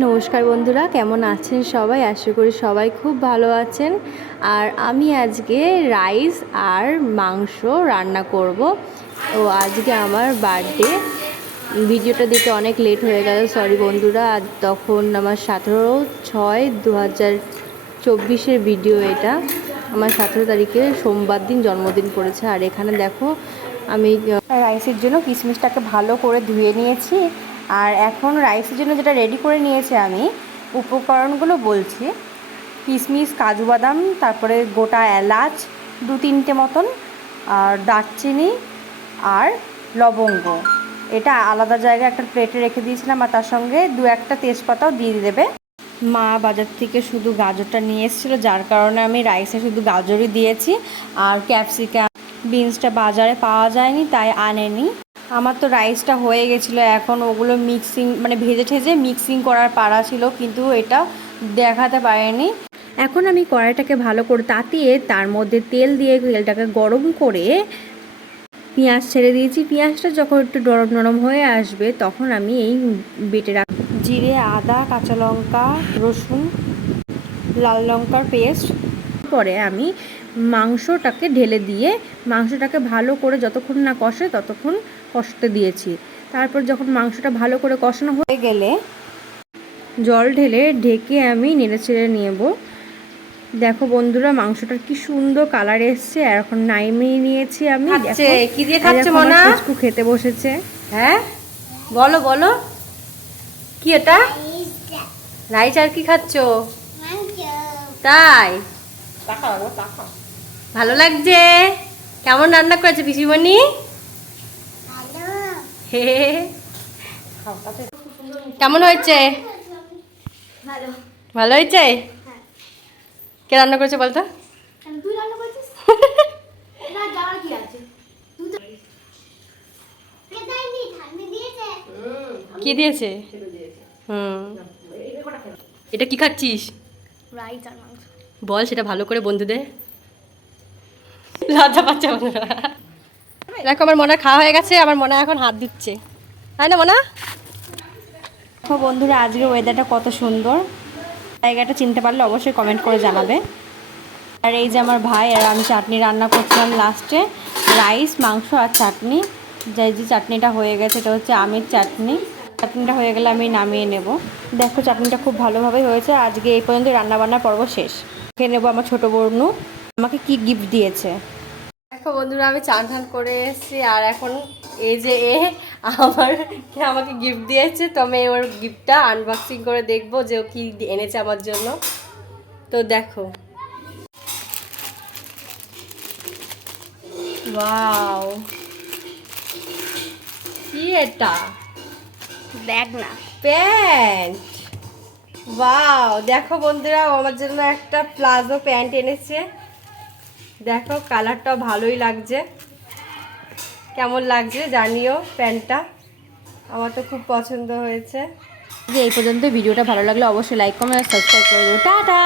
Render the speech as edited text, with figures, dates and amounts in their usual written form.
নমস্কার বন্ধুরা, কেমন আছেন সবাই? আশা করি সবাই খুব ভালো আছেন। আর আমি আজকে রাইস আর মাংস রান্না করব। তো আজকে আমার বার্থডে। ভিডিওটা দিতে অনেক লেট হয়ে গেল, সরি বন্ধুরা। আর তখন আমার 17/6/2024 ভিডিও এটা। আমার 17 তারিখে সোমবার দিন জন্মদিন পড়েছে। আর এখানে দেখো আমি রাইসের জন্য কিশমিশটাকে ভালো করে ধুয়ে নিয়েছি। আর এখন রাইসের জন্য যেটা রেডি করে নিয়েছি আমি, উপকরণগুলো বলছি। কিশমিশ, কাজু বাদাম, তারপরে গোটা এলাচ 2-3টে মতন, আর দারচিনি আর লবঙ্গ। এটা আলাদা জায়গায় একটা প্লেটে রেখে দিয়েছিলাম। আর তার সঙ্গে 2-1টা তেজপাতাও দিয়ে দেবে। মা বাজার থেকে শুধু গাজরটা নিয়ে এসেছিলো, যার কারণে আমি রাইসে শুধু গাজরই দিয়েছি। আর ক্যাপসিকাম, বিনসটা বাজারে পাওয়া যায়নি, তাই আনেনি। আমার তো রাইসটা হয়ে গেছিলো, এখন ওগুলো মিক্সিং মানে ভেজে ঠেজে মিক্সিং করার পাড়া ছিল, কিন্তু এটা দেখাতে পারেনি। এখন আমি কড়াইটাকে ভালো করে তাতিয়ে তার মধ্যে তেল দিয়ে তেলটাকে গরম করে পেঁয়াজ ছেড়ে দিয়েছি। পেঁয়াজটা যখন একটু নরম নরম হয়ে আসবে, তখন আমি এই বেটে রাখা জিরে, আদা, কাঁচা লঙ্কা, রসুন, লাল লঙ্কার পেস্ট পরে আমি মাংসটাকে ঢেলে দিয়ে মাংসটাকে ভালো করে যতক্ষণ না কষে ততক্ষণ কষতে দিয়েছি। তারপর যখন মাংসটা ভালো করে কষানো হয়ে গেলে জল ঢেলে ঢেকে আমি নেড়ে ছেড়ে নেব। দেখো বন্ধুরা, মাংসটার কি সুন্দর কালার এসছে। আর এখন নামিয়ে নিয়েছি আমি। কি দিয়ে খাচ্ছে মোনা? পুচকু খেতে বসেছে। হ্যাঁ বলো বলো, কি এটা? রাইস। আর কি খাচ্ছ? তাই ভালো লাগছে? কেমন রান্না করেছে পিসিমণি? কেমন হয়েছে? ভালো হয়েছে? কে রান্না করেছে বলতো? কি দিয়েছে? এটা কি খাচ্ছিস? রাইস আর মাংস। বল সেটা ভালো করে বন্ধুদের। লজ্জা পাচ্ছে বন্ধুরা। দেখো আমার মনে খাওয়া হয়ে গেছে, আমার মনে এখন হাত দিচ্ছে, তাই না মনা? দেখো বন্ধুরা, আজকে ওয়েদারটা কত সুন্দর। জায়গাটা চিনতে পারলে অবশ্যই কমেন্ট করে জানাবে। আর এই যে আমার ভাই আর আমি চাটনি রান্না করছিলাম লাস্টে। রাইস, মাংস আর চাটনি। যে চাটনিটা হয়ে গেছে এটা হচ্ছে আমের চাটনি। চাটনিটা হয়ে গেলে আমি নামিয়ে নেব। দেখো চাটনিটা খুব ভালোভাবেই হয়েছে। আজকে এই পর্যন্ত রান্নাবান্নার পর্ব শেষ। খেয়ে নেবো আমার ছোটো বোনু আমাকে কি গিফট দিয়েছে। দেখো বন্ধুরা, আমি চান টান করে এসেছি। আর এখন এই যে আমাকে গিফট দিয়েছে, তো আমি ওর গিফটটা আনবক্সিং করে দেখবো যে ও কি এনেছে আমার জন্য। তো দেখো, ওয়াও, কি এটা? দেখ না, প্যান্ট। ওয়াও, দেখো বন্ধুরা, ও আমার জন্য একটা প্লাজো প্যান্ট এনেছে। দেখো কালারটাও ভালোই লাগছে। কেমন লাগছে জানিও প্যান্টটা, আমার তো খুব পছন্দ হয়েছে। যে এই পর্যন্ত ভিডিওটা ভালো লাগলে অবশ্যই লাইক, কমেন্ট আর সাবস্ক্রাইব করে দেবো। টাটা।